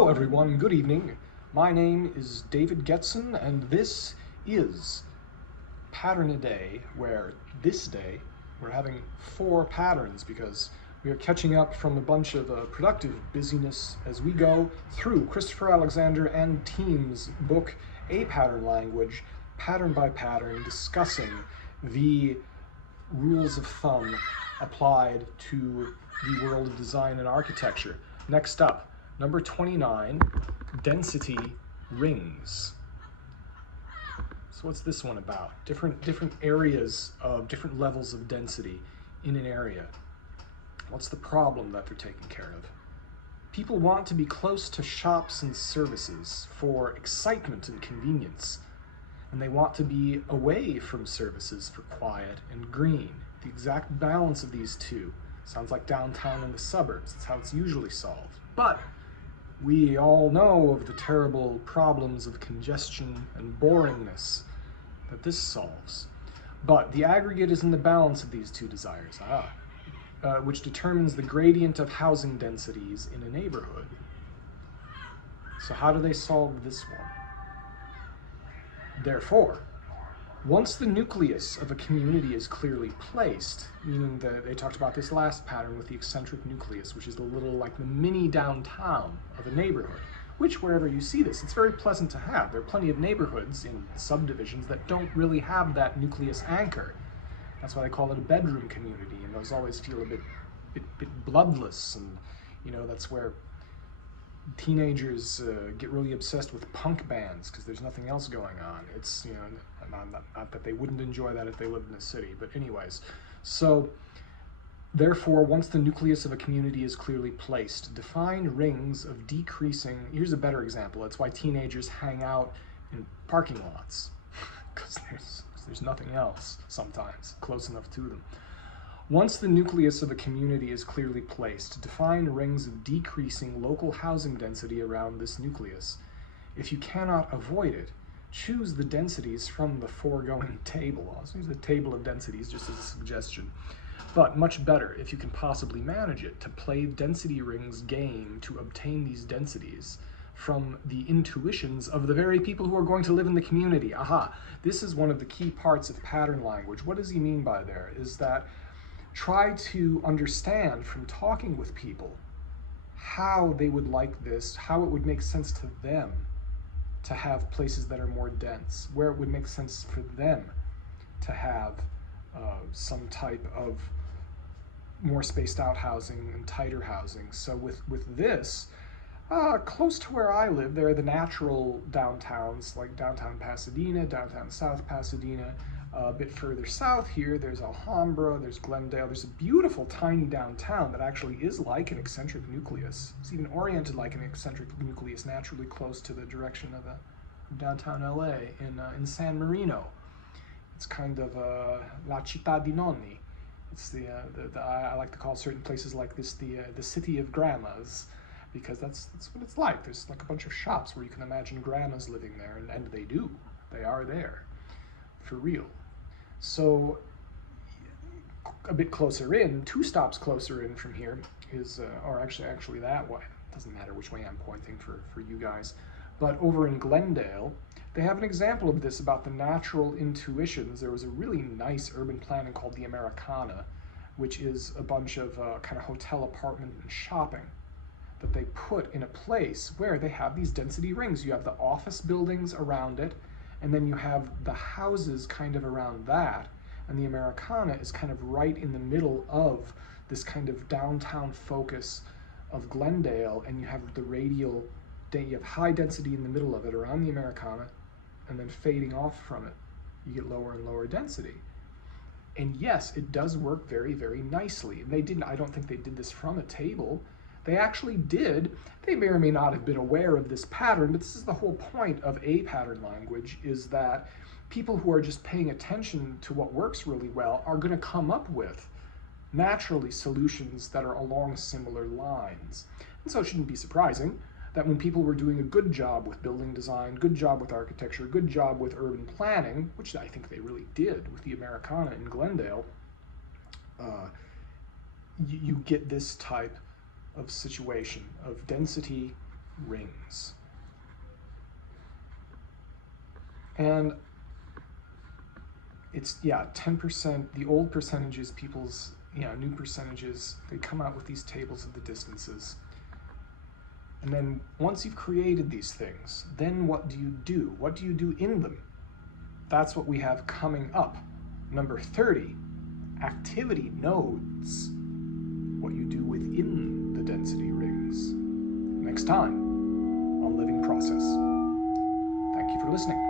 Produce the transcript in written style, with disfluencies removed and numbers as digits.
Hello everyone, good evening. My name is David Getson and this is Pattern a Day, where this day we're having 4 patterns because we are catching up from a bunch of productive busyness as we go through Christopher Alexander and team's book, A Pattern Language, pattern by pattern, discussing the rules of thumb applied to the world of design and architecture. Next up, number 29, density rings. So what's this one about? Different areas of different levels of density in an area. What's the problem that they're taking care of? People want to be close to shops and services for excitement and convenience, and they want to be away from services for quiet and green. The exact balance of these two sounds like downtown and the suburbs. That's how it's usually solved. But we all know of the terrible problems of congestion and boringness that this solves. But the aggregate is in the balance of these two desires, which determines the gradient of housing densities in a neighborhood. So how do they solve this one? Therefore, once the nucleus of a community is clearly placed, meaning that they talked about this last pattern with the eccentric nucleus, which is the little, like the mini downtown of a neighborhood, which wherever you see this, it's very pleasant to have. There are plenty of neighborhoods in subdivisions that don't really have that nucleus anchor. That's why they call it a bedroom community, and those always feel a bit bloodless, and that's where teenagers get really obsessed with punk bands because there's nothing else going on. It's, not that they wouldn't enjoy that if they lived in a city, but anyways. So, therefore, once the nucleus of a community is clearly placed, define rings of decreasing. Here's a better example. That's why teenagers hang out in parking lots, because there's nothing else sometimes close enough to them. Once the nucleus of a community is clearly placed, define rings of decreasing local housing density around this nucleus. If you cannot avoid it, choose the densities from the foregoing table. I'll use the table of densities just as a suggestion. But much better, if you can possibly manage it, to play density rings game to obtain these densities from the intuitions of the very people who are going to live in the community. Aha, this is one of the key parts of pattern language. What does he mean by there? Is that try to understand from talking with people how they would like this, how it would make sense to them to have places that are more dense, where it would make sense for them to have some type of more spaced out housing and tighter housing. So with this, close to where I live, there are the natural downtowns, like downtown Pasadena, downtown South Pasadena. A bit further south here, there's Alhambra, there's Glendale. There's a beautiful tiny downtown that actually is like an eccentric nucleus. It's even oriented like an eccentric nucleus, naturally close to the direction of downtown LA in San Marino. It's kind of La Città di Nonni. It's I like to call certain places like this the city of grandmas, because that's what it's like. There's like a bunch of shops where you can imagine grandmas living there, and they do. They are there, for real. So a bit closer in, 2 stops closer in from here is, or actually that way. It doesn't matter which way I'm pointing for you guys. But over in Glendale, they have an example of this about the natural intuitions. There was a really nice urban planning called the Americana, which is a bunch of kind of hotel, apartment, and shopping that they put in a place where they have these density rings. You have the office buildings around it, and then you have the houses kind of around that, and the Americana is kind of right in the middle of this kind of downtown focus of Glendale, and you have the radial, you have high density in the middle of it around the Americana, and then fading off from it, you get lower and lower density. And yes, it does work very, very nicely. And I don't think they did this from a table. They actually did. They may or may not have been aware of this pattern, but this is the whole point of a pattern language, is that people who are just paying attention to what works really well are going to come up with naturally solutions that are along similar lines. And so it shouldn't be surprising that when people were doing a good job with building design, good job with architecture, good job with urban planning, which I think they really did with the Americana in Glendale, you get this type of situation of density rings. And it's, 10%, the old percentages, people's, new percentages, they come out with these tables of the distances. And then once you've created these things, then what do you do? What do you do in them? That's what we have coming up. Number 30, activity nodes. What you do within the density rings. Next time on Living Process. Thank you for listening.